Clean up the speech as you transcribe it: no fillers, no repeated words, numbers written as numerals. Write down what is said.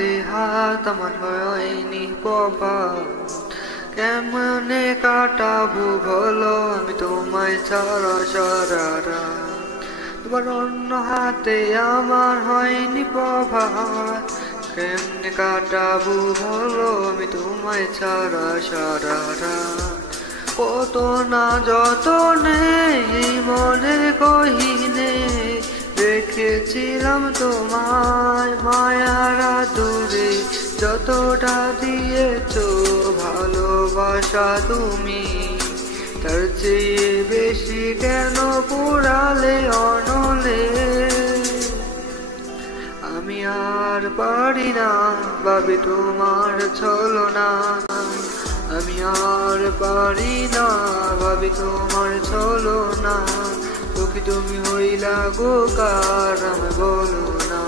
হাতে হাত আমার হয়নি প্রভাত, কেমনে কাটাবো বলো আমি তোমায় ছাড়া সারা রাত। তোমার অন্য হাতে আমার হয়নি প্রভাত, কেমনে কাটাবো বলো আমি তোমায় ছাড়া সারা রাত। কত না যত নেই মনের গহীনে রেখেছিলাম তোমায় মায়ার আদরে, যতটা দিয়েছো ভালোবাসা তুমি তার চেয়ে বেশি কেন পোড়ালে অনলে। আমি আর পারি না ভাবি তোমার ছলনা, আমি আর পারি না ভাবি তোমার ছলনা। তো কি তুমি হইলা গো কার আমায় বলো না।